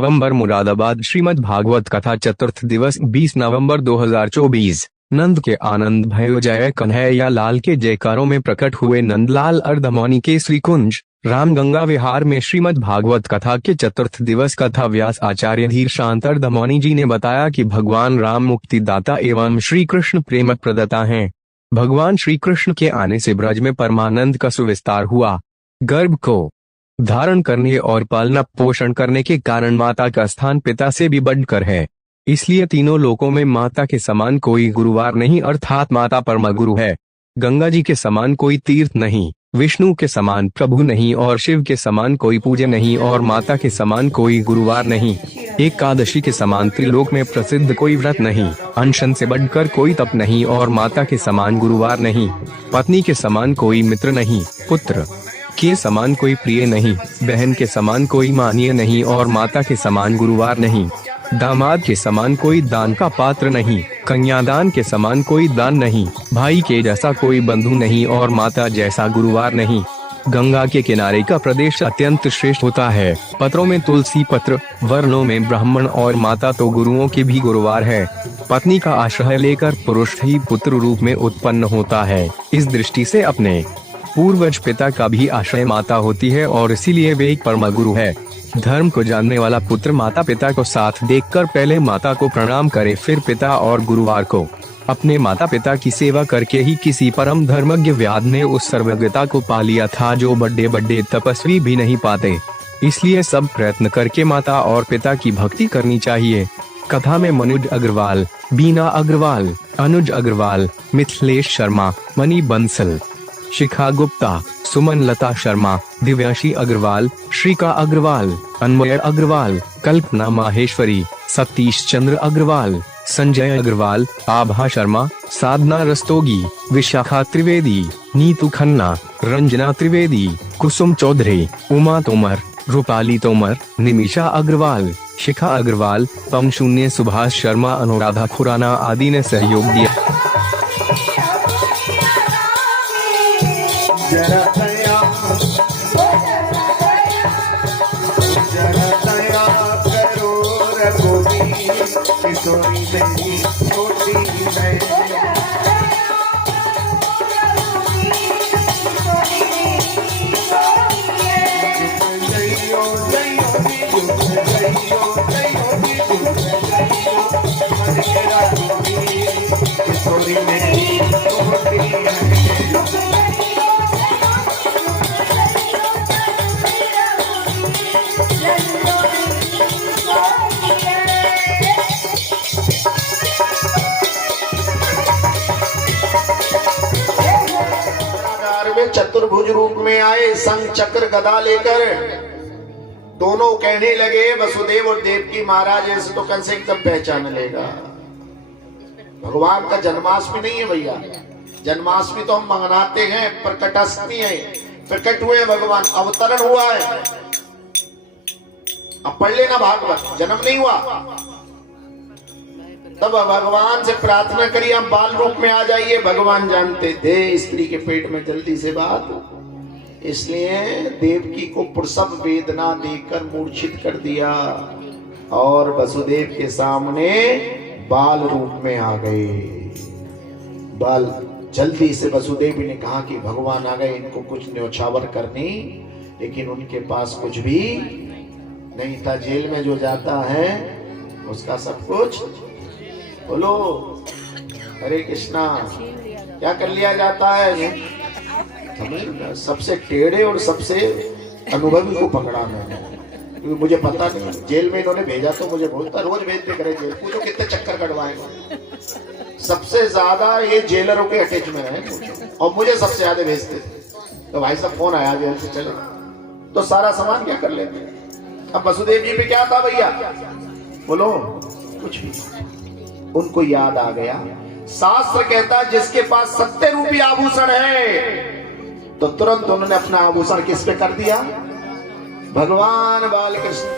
नवंबर मुरादाबाद श्रीमद् भागवत कथा चतुर्थ दिवस 20 नवंबर 2024। नंद के आनंद भयो जय कन्हैया लाल के जयकारों में प्रकट हुए नंदलाल अर्धमौनी के श्रीकुंज रामगंगा विहार में श्रीमद् भागवत कथा के चतुर्थ दिवस कथा व्यास आचार्य धीर शांत अर्धमौनी जी ने बताया कि भगवान राम मुक्तिदाता एवं श्री कृष्ण प्रेम प्रदाता हैं। भगवान श्री कृष्ण के आने से ब्रज में परमानंद का सुविस्तार हुआ। गर्भ को धारण करने और पालना पोषण करने के कारण माता का स्थान पिता से भी बढ़कर है। इसलिए तीनों लोकों में माता के समान कोई गुरुवार नहीं, अर्थात माता परम गुरु है। गंगा जी के समान कोई तीर्थ नहीं, विष्णु के समान प्रभु नहीं और शिव के समान कोई पूज्य नहीं और माता के समान कोई गुरुवार नहीं। एकादशी के समान त्रिलोक में प्रसिद्ध कोई व्रत नहीं, अनशन से बढ़कर कोई तप नहीं और माता के समान गुरुवार नहीं। पत्नी के समान कोई मित्र नहीं, पुत्र के समान कोई प्रिय नहीं, बहन के समान कोई माननीय नहीं और माता के समान गुरुवार नहीं। दामाद के समान कोई दान का पात्र नहीं, कन्यादान के समान कोई दान नहीं, भाई के जैसा कोई बंधु नहीं और माता जैसा गुरुवार नहीं। गंगा के किनारे का प्रदेश अत्यंत श्रेष्ठ होता है। पत्रों में तुलसी पत्र, वर्णों में ब्राह्मण और माता तो गुरुओं की भी गुरुवार है। पत्नी का आश्रय लेकर पुरुष ही पुत्र रूप में उत्पन्न होता है। इस दृष्टि से अपने पूर्वज पिता का भी आश्रय माता होती है और इसीलिए वे एक परम गुरु है। धर्म को जानने वाला पुत्र माता पिता को साथ देखकर पहले माता को प्रणाम करे, फिर पिता और गुरुवार को। अपने माता पिता की सेवा करके ही किसी परम धर्मज्ञ व्याध ने उस सर्वज्ञता को पा लिया था जो बड़े बड़े तपस्वी भी नहीं पाते। इसलिए सब प्रयत्न करके माता और पिता की भक्ति करनी चाहिए। कथा में मनोज अग्रवाल, बीना अग्रवाल, अनुज अग्रवाल, मिथिलेश शर्मा, मणि बंसल, शिखा गुप्ता, सुमन लता शर्मा, दिव्यांशी अग्रवाल, श्रीका अग्रवाल, अन्वय अग्रवाल, कल्पना माहेश्वरी, सतीश चंद्र अग्रवाल, संजय अग्रवाल, आभा शर्मा, साधना रस्तोगी, विशाखा त्रिवेदी, नीतू खन्ना, रंजना त्रिवेदी, कुसुम चौधरी, उमा तोमर, रूपाली तोमर, निमिषा अग्रवाल, शिखा अग्रवाल, पमशून्य, सुभाष शर्मा, अनुराधा खुराना आदि ने सहयोग दिया। जरा दया करो रघुवीर, किशोरी मेरी छोटी है। किशोरी मेरी छोटी है। चतुर्भुज रूप में आए, संग चक्र गदा लेकर। दोनों कहने लगे वसुदेव और देवकी महाराज ऐसे तो कंस एकदम पहचान लेगा। भगवान का जन्माष्टमी नहीं है भैया, जन्माष्टमी तो हम मनाते हैं, प्रकटाष्टमी है। प्रकट हुए भगवान, अवतरण हुआ है। अब पढ़ लेना भागवत, जन्म नहीं हुआ। तब भगवान से प्रार्थना करिए हम बाल रूप में आ जाइए। भगवान जानते थे स्त्री के पेट में जल्दी से बात, इसलिए देवकी को प्रसव वेदना देकर मूर्छित कर दिया और वसुदेव के सामने बाल रूप में आ गए। बाल जल्दी से वसुदेव ने कहा कि भगवान आ गए, इनको कुछ न्योछावर करनी, लेकिन उनके पास कुछ भी नहीं था। जेल में जो जाता है उसका सब कुछ, बोलो हरे कृष्णा, क्या कर लिया जाता है? सबसे टेढ़े और सबसे अनुभवी को पकड़ा मैंने, क्योंकि मुझे पता नहीं। जेल में इन्होंने भेजा तो मुझे बोलता रोज भेजते करे जेल, पूछो कितने चक्कर कटवाएंगे। सबसे ज्यादा ये जेलरों के अटैच में है और मुझे सबसे ज्यादा भेजते थे। तो भाई साहब फोन आया जेल से, चलो तो सारा सामान क्या कर लेते। अब वसुदेव जी पे क्या था भैया? बोलो कुछ भी। उनको याद आ गया, शास्त्र कहता है जिसके पास सत्य रूपी आभूषण है, तो तुरंत उन्होंने अपना आभूषण किस पे कर दिया? भगवान बालकृष्ण।